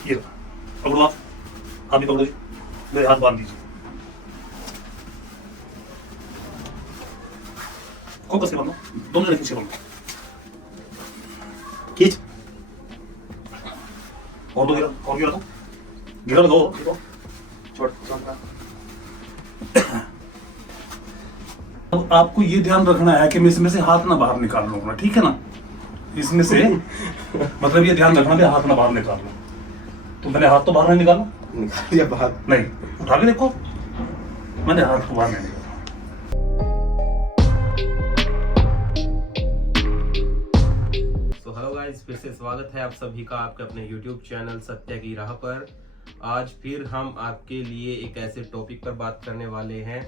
ये रहा, पकड़ो आप भी पकड़ो जी, मेरे हाथ बांध दीजिए, खूब कस के बांधो, दोनों जने खींच के बांधो, खींच, और दो गिरा, और गिरा दो, गिरा दो, छोड़ छोड़। अब आपको ये ध्यान रखना है कि मैं इसमें से हाथ ना बाहर निकाल लूंगा, ठीक है ना, इसमें से मतलब ये ध्यान रखना, हाथ ना बाहर निकाल लो। तो मैंने हाथ तो बाहर नहीं निकाला, निकाल दिया बाहर, नहीं उठा के देखो, मैंने हाथ को बाहर नहीं निकाला। तो हेलो गाइस, फिर से स्वागत है आप सभी का आपके अपने YouTube चैनल सत्य की राह पर। आज फिर हम आपके लिए एक ऐसे टॉपिक पर बात करने वाले हैं।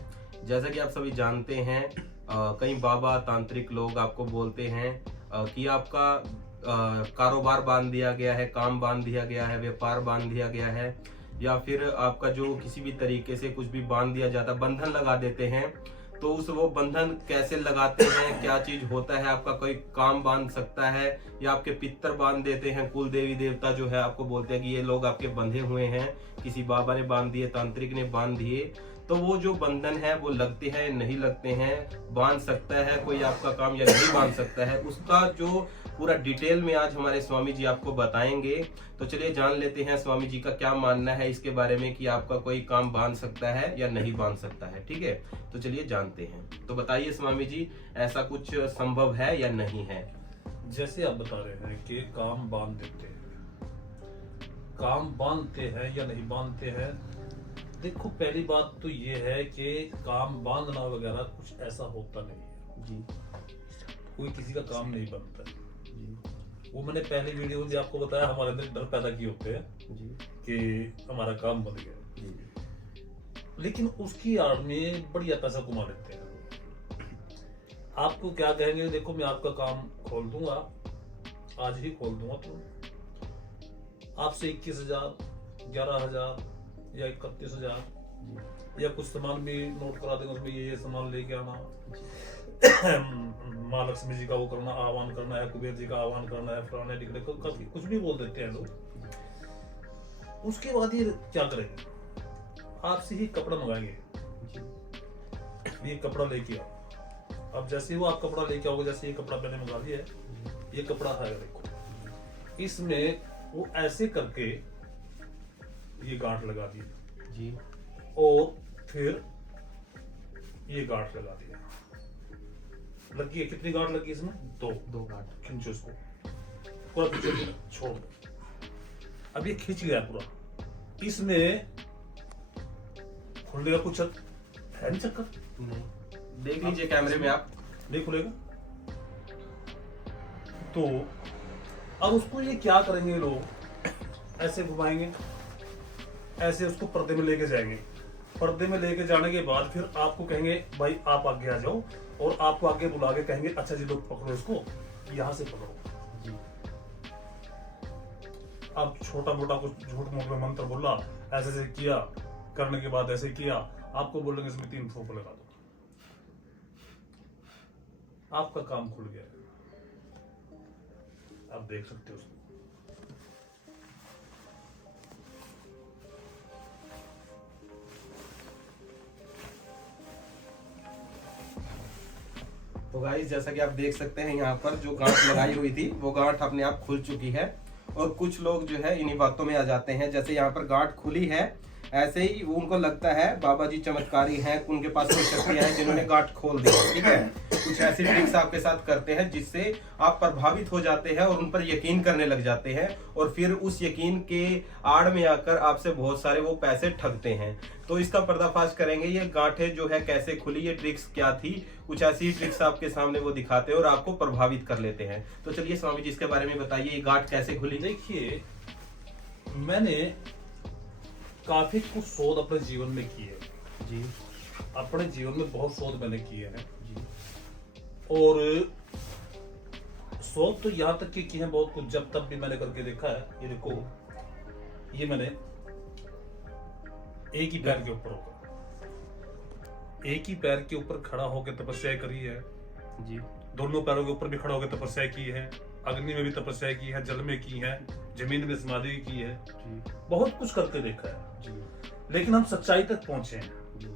जैसा कि आप सभी जानते हैं, कई बाबा तांत्रिक लोग आपको बोलते हैं कि आपका कारोबार बांध दिया गया है, काम बांध दिया गया है, व्यापार बांध दिया गया है, या फिर आपका जो किसी भी तरीके से कुछ भी बांध दिया जाता है, बंधन लगा देते हैं। तो उस वो बंधन कैसे लगाते हैं, क्या चीज होता है, आपका कोई काम बांध सकता है या आपके पितर बांध देते हैं, कुल देवी देवता जो है आपको बोलते हैं कि ये लोग आपके बंधे हुए हैं, किसी बाबा ने बांध दिए, तांत्रिक ने बांध दिए। तो वो जो बंधन है वो लगते हैं नहीं लगते हैं, बांध सकता है कोई आपका काम या नहीं बांध सकता है, उसका जो पूरा डिटेल में आज हमारे स्वामी जी आपको बताएंगे। तो चलिए जान लेते हैं स्वामी जी का क्या मानना है इसके बारे में कि आपका कोई काम बांध सकता है या नहीं बांध सकता है। ठीक है, तो चलिए जानते हैं। तो बताइए स्वामी जी, ऐसा कुछ संभव है या नहीं है? जैसे आप बता रहे हैं कि काम बांध देते हैं, काम बांधते हैं या नहीं बांधते हैं। देखो, पहली बात तो ये है कि काम बांधना वगैरह कुछ ऐसा होता नहीं है जी। कोई किसी का काम नहीं बनता है जी। वो मैंने पहली वीडियो में आपको बताया, हमारे अंदर डर पैदा किए होते हैं जी कि हमारा काम बन गया जी। लेकिन उसकी आड़ में बढ़िया पैसा कमा लेते हैं। आपको क्या कहेंगे, देखो मैं आपका काम खोल दूंगा, आज ही खोल दूंगा, तो आपसे 21,000, 11,000 या 31,000 या कुछ सामान भी नोट करा देंगे, उसमें ये सामान लेके आना, माँ लक्ष्मी जी का वो करना, आह्वान करना है, कुबेर जी का आह्वान करना है, फलाने टिकड़े को काफी कुछ भी बोल देते हैं लोग। उसके बाद ये क्या करेंगे, आपसे ही कपड़ा मंगाएंगे, ये कपड़ा लेके आओ। अब जैसे वो आप कपड़ा लेके आओगे, जैसे ये कपड़ा मैंने मंगा लिया है, ये कपड़ा है देखो, इसमें वो ऐसे करके ये गांठ लगा दी जी, और फिर ये गांठ लगा दिया। लगी है, कितनी गांठ लगी इसमें? दो गांठ। खींचो इसको पूरा, छोड़ दो। अब ये खींच गया पूरा, इसमें खुलने का कुछ है नहीं चक्कर? नहीं, देख लीजिए कैमरे में, आप नहीं खुलेगा। तो अब उसको ये क्या करेंगे लोग, ऐसे घुमाएंगे, ऐसे उसको पर्दे में लेके जाएंगे। पर्दे में लेके जाने के बाद फिर आपको कहेंगे भाई आप आगे आ जाओ, और आपको आगे बुला के कहेंगे अच्छा जी लोग पकड़ो इसको, यहां से पकड़ो जी। अब छोटा मोटा कुछ झूठ मूठ में मंत्र बोला, ऐसे ऐसे किया, करने के बाद ऐसे किया, आपको बोलेंगे इसमें 3 फूंक लगा दो, आपका काम खुल गया। आप देख सकते हो उसको। तो गाइस, जैसा कि आप देख सकते हैं, यहाँ पर जो गांठ लगाई हुई थी वो गांठ अपने आप खुल चुकी है। और कुछ लोग जो है इन्हीं बातों में आ जाते हैं, जैसे यहाँ पर गांठ खुली है, ऐसे ही उनको लगता है बाबा जी चमत्कारी हैं, उनके पास कोई शक्तियां हैं जिन्होंने गांठ खोल दी। ठीक है, कुछ ऐसी ट्रिक्स आपके साथ करते हैं जिससे आप प्रभावित हो जाते हैं और उन पर यकीन करने लग जाते हैं, और फिर उस यकीन के आड़ में आकर आपसे बहुत सारे वो पैसे ठगते हैं। तो इसका पर्दाफाश करेंगे, ये गांठें जो है कैसे खुली, ये ट्रिक्स क्या थी, कुछ ऐसी ट्रिक्स आपके सामने वो दिखाते हैं और आपको प्रभावित कर लेते हैं। तो चलिए स्वामी जी इसके बारे में बताइए, ये गांठ कैसे खुली? देखिए, मैंने काफी कुछ शोध अपने जीवन में किए जी। अपने जीवन में बहुत शोध मैंने किए हैं जी। और शोध तो यहाँ तक के किए हैं बहुत कुछ, जब तब भी मैंने करके देखा है। ये देखो, ये मैंने एक ही पैर के ऊपर होकर, एक ही पैर के ऊपर खड़ा होकर तपस्या करी है जी। दोनों पैरों के ऊपर भी खड़ा होकर तपस्या की है। अग्नि में भी तपस्या की है, जल में की है, जमीन में समाधि की है, जी बहुत कुछ करके देखा है, जी लेकिन हम सच्चाई तक पहुंचे हैं। जी।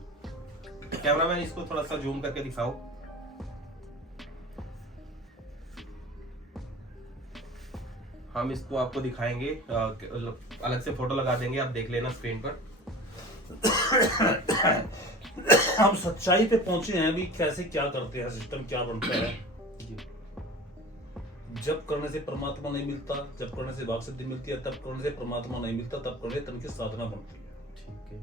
कैमरामैन इसको थोड़ा सा जूम करके दिखाओ। हम इसको आपको दिखाएंगे, अलग से फोटो लगा देंगे, आप देख लेना स्क्रीन पर। हम सच्चाई पे पहुंचे हैं भी, कैसे क्या करते हैं, सिस्टम क्या बनता है। जी जब करने से परमात्मा नहीं मिलता, जब करने से भाग सिद्धि मिलती है, तब करने से परमात्मा नहीं मिलता, तब करने तन की साधना बनती है। ठीक है।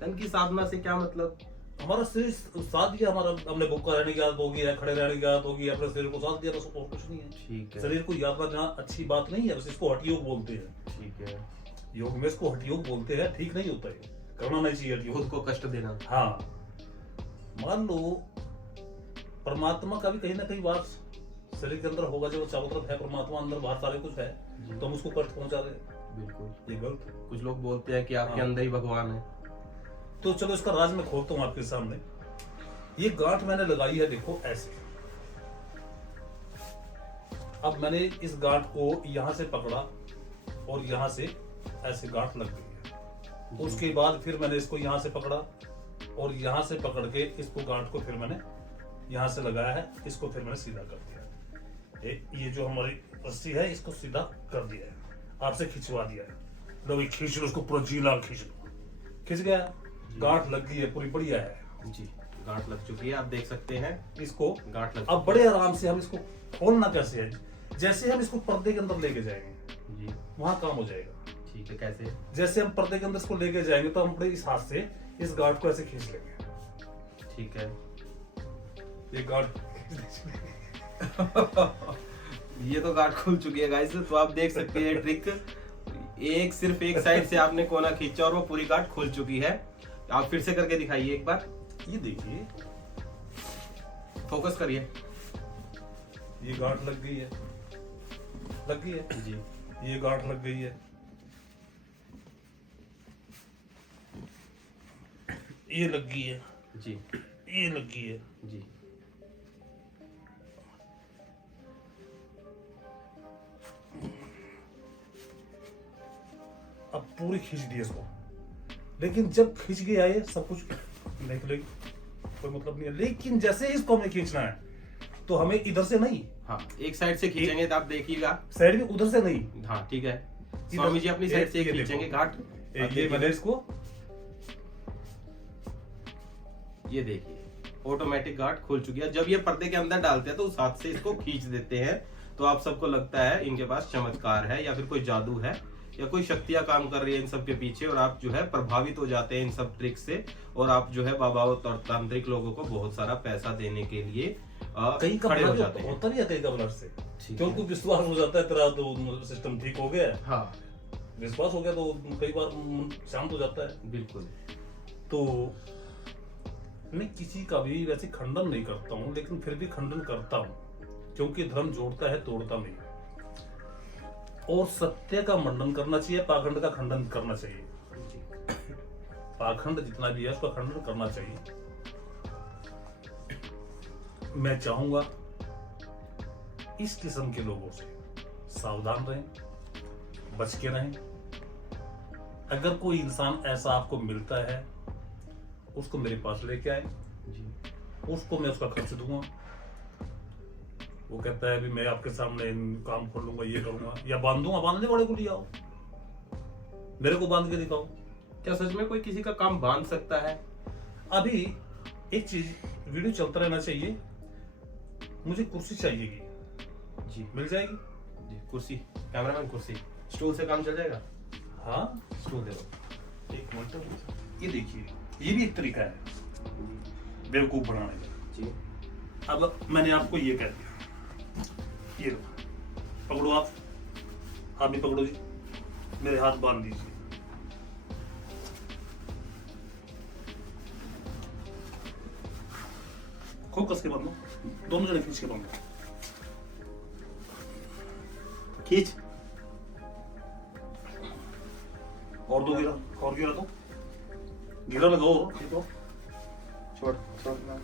तन की साधना से क्या मतलब? हमारा शरीर साथ दिया, हमारा हमने भूखा रहने की आदत होगी है, खड़े रहने की आदत होगी, अपने शरीर को साथ दिया, बस और कुछ नहीं है। ठीक है। शरीर को याद रखना अच्छी बात नहीं है, बस इसको हठ योग बोलते हैं। ठीक है। योग में इसको हठ योग बोलते हैं, ठीक नहीं होता है, करना नहीं चाहिए हठ योग। खुद को कष्ट देना। हाँ, मान लो परमात्मा का भी कहीं ना कहीं वास शरीर के अंदर होगा, जो चारों तरफ है परमात्मा, अंदर बाहर सारे कुछ है, तो हम उसको कष्ट पहुंचा रहे हैं। बिल्कुल, ये गलत है। कुछ लोग बोलते हैं कि आपके हाँ। अंदर ही भगवान है। तो चलो इसका राज मैं खोलता हूँ आपके सामने। ये गांठ मैंने लगाई है, देखो ऐसे। अब मैंने इस गांठ को यहां से पकड़ा और यहां से ऐसे गांठ लग गई है। उसके बाद फिर मैंने इसको यहां से पकड़ा और यहां से पकड़ के इसको गांठ को फिर मैंने यहां से लगाया है, इसको फिर मैंने सीधा कर दिया है। ये जो हमारी रस्सी है, इसको सीधा कर दिया है, आपसे खिंचवा दिया है। लो भाई खींच लो, उसको पूरा जीला खींच लो। खिंच गया, गांठ लग गई है, पूरी बढ़िया है जी। गांठ लग चुकी है, आप देख सकते हैं इसको। गांठ लग अब बड़े आराम से हम इसको खोलना कैसे है, जैसे हम इसको पर्दे के अंदर लेके जाएंगे जी। वहां काम हो जाएगा। ठीक है, कैसे? जैसे हम पर्दे के अंदर इसको लेके जाएंगे तो हम अपने इस हाथ से इस गार्ड को ऐसे खींच लेंगे। ठीक है। ये गार्ड ये तो गांठ खुल चुकी है गाइस, तो आप देख सकते हैं ट्रिक। सिर्फ एक साइड से आपने कोना खींचा और वो पूरी गांठ खुल चुकी है। आप फिर से करके दिखाइए एक बार। ये देखिए, फोकस करिए। ये गांठ लग गई है, लग गई है जी। ये गांठ लग गई है, ये लग गई है जी। ये लग गई है जी। अब पूरी खींच दी इसको। लेकिन जब खींच गया ये सब कुछ देख लेगी, कोई मतलब नहीं है। लेकिन जैसे ही इसको हमें खींचना है तो हमें इधर से नहीं, हाँ, एक साइड से खींचेंगे तो आप देखिएगा। साइड में उधर से नहीं। हाँ ठीक है, स्वामी जी अपनी साइड से ये खींचेंगे देखो। गांठ। ये मैंने इसको, ये देखिए ऑटोमेटिक गांठ खुल चुकी है। जब ये पर्दे के अंदर डालते हैं तो उस हाथ से इसको खींच देते हैं, तो आप सबको लगता है इनके पास चमत्कार है या फिर कोई जादू है या कोई शक्तियां काम कर रही है इन सब के पीछे, और आप जो है प्रभावित हो जाते हैं इन सब ट्रिक से, और आप जो है बाबा और तांत्रिक लोगों को बहुत सारा पैसा देने के लिए कई का खड़े हो ब्लड जाते हैं। होता नहीं है, कई का ब्लड से ठीक क्योंकि है। विश्वास हो जाता है तेरा, तो सिस्टम ठीक हो गया है। हाँ विश्वास हो गया तो कई बार शांत हो जाता है। बिल्कुल। तो मैं किसी का भी वैसे खंडन नहीं करता हूँ, लेकिन फिर भी खंडन करता हूँ क्योंकि धर्म जोड़ता है, तोड़ता नहीं। और सत्य का मंडन करना चाहिए, पाखंड का खंडन करना चाहिए। पाखंड जितना भी है उसका खंडन करना चाहिए। मैं चाहूंगा इस किस्म के लोगों से सावधान रहें, बच के रहें। अगर कोई इंसान ऐसा आपको मिलता है उसको मेरे पास लेके आए, जी। उसको मैं उसका खर्च दूंगा। वो कहता है भी मैं आपके सामने काम खोलूंगा, ये करूंगा या बांधूंगा, बांधने वाले को ले आओ, मेरे को बांध के दिखाओ। क्या सच में कोई किसी का काम बांध सकता है? अभी एक चीज, वीडियो चलता रहना चाहिए। मुझे कुर्सी चाहिएगी, जी मिल जाएगी? जी। कुर्सी, कैमरामैन कुर्सी, स्टूल से काम चल जाएगा? हाँ, स्टूल दे दो। एक मिनट। ये देखिए, ये भी एक तरीका है बेवकूफ बनाने का। जी। अब मैंने आपको ये कह दिया, ये लो, पकड़ो आप भी पकड़ो जी, मेरे हाथ बांध दीजिए। खूब कस के बांधो, दोनों जने खींच के बांधो। खींच। और दो गिरा, और गिरा दो, गिरा लगाओ, ठीक हो? छोड़ छोड़ ना।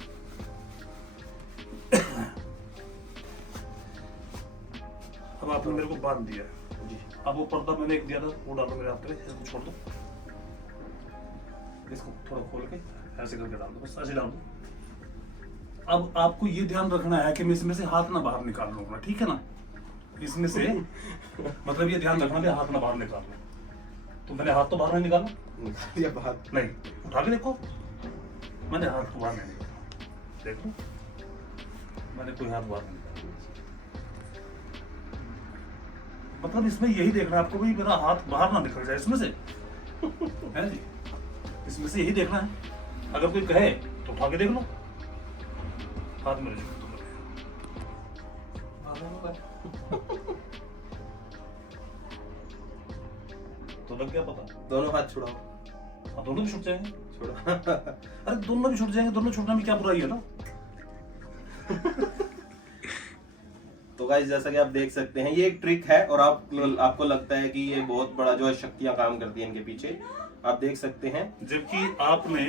अब आपने मेरे को बांध दिया है जी। अब वो पर्दा मैंने एक दिया था वो डालो मेरे हाथ पे, इसको छोड़ दो, इसको थोड़ा खोल के ऐसे करके डाल दो, बस ऐसे डाल दो। अब आपको ये ध्यान रखना है कि मैं इसमें से हाथ ना बाहर निकाल लूंगा, ठीक है ना, इसमें से मतलब ये ध्यान रखना कि हाथ ना बाहर निकाल लूं। तो मैंने हाथ तो बाहर नहीं निकाला, या बाहर नहीं, उठा के देखो, मैंने हाथ तो बाहर नहीं निकाला, देखो मैंने कोई हाथ बाहर नहीं निकाला। मतलब इसमें यही देखना है आपको, भाई मेरा हाथ बाहर ना निकल जाए इसमें से, है जी, इसमें से यही देखना है। अगर कोई कहे तो उठा के देख लो, हाथ मेरे जो तो लग गया पता। दोनों हाथ छुड़ाओ। हाँ, दोनों भी छूट जाएंगे, छोड़ा। अरे दोनों भी छूट जाएंगे, दोनों छूटने में क्या बुराई है ना। तो गाइस जैसा कि आप देख सकते हैं ये एक ट्रिक है और आपको लगता है कि ये बहुत बड़ा जो है शक्तियां काम करती हैं इनके पीछे, आप देख सकते हैं। जबकि आपने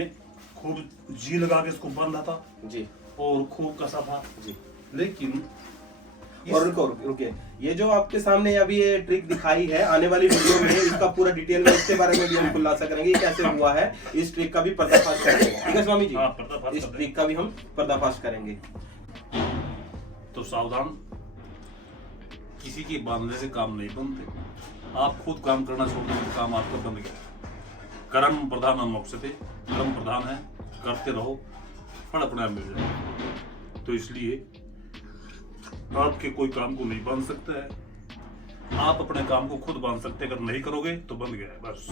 खूब जी लगा के इसको बांधा था जी और खूब कसा था जी, लेकिन और रुकिए, ये जो आपके सामने अभी ये ट्रिक दिखाई है, आने वाली वीडियो में इसका पूरा डिटेल में इसके बारे में भी हम खुलासा करेंगे कैसे हुआ है, इस ट्रिक का भी पर्दाफाश करेंगे, ठीक है स्वामी जी। हाँ, पर्दाफाश इस ट्रिक का भी हम पर्दाफाश करेंगे। तो सावधान, किसी के बांधने से काम नहीं बनते, आप खुद काम करना छोड़ देंगे, काम आपका बन गया। कर्म प्रधान मोक्षते, कर्म प्रधान है, करते रहो, फल अपने आप मिल जाए। तो इसलिए आपके कोई काम को नहीं बांध सकता है, आप अपने काम को खुद बांध सकते हैं, अगर नहीं करोगे तो बंद गया है बस।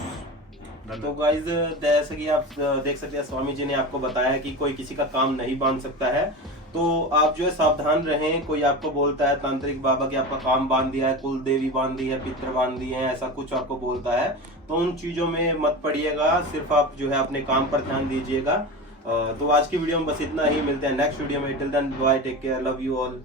तो गाइस जैसे कि आप देख सकते हैं स्वामी जी ने आपको बताया कि कोई किसी का काम नहीं बांध सकता है, तो आप जो है सावधान रहें। कोई आपको बोलता है तांत्रिक बाबा कि आपका काम बांध दिया है, कुल देवी बांध दी है, पितर बांध दिए हैं, ऐसा कुछ आपको बोलता है, तो उन चीजों में मत पड़िएगा, सिर्फ आप जो है अपने काम पर ध्यान दीजिएगा। तो आज की वीडियो में बस इतना ही, मिलते हैं नेक्स्ट वीडियो में, till then bye, take care, love you all.